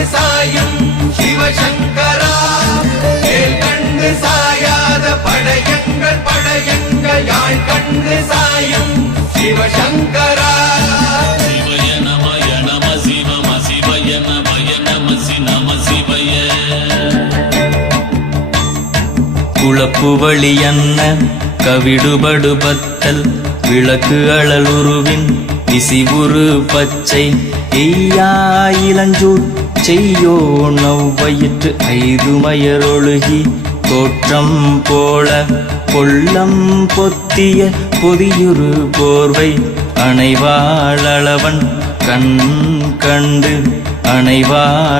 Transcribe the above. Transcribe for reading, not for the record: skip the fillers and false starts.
கண்டு சாயும் சிவசங்கரா வேல் கண்டு சாயாத படையங்கள் படையங்கள் யாழ் கண்டு சாயும் சிவசங்கரா சிவய நமய நம சிவம சிவய நமய நம நம சிவய குளப்புவழி அன்ன கவிடுபடு பத்தல் விளக்கு அழல் உருவின் இசிவுரு பச்சை எய்யாயிலஞ்சூர் செய்யோ நவ்வயிற்று ஐதுமயரொழுகி தோற்றம் போல கொள்ளம் பொத்திய பொதியுரு போர்வை அணைவாளவன் கண் கண்டு அணைவா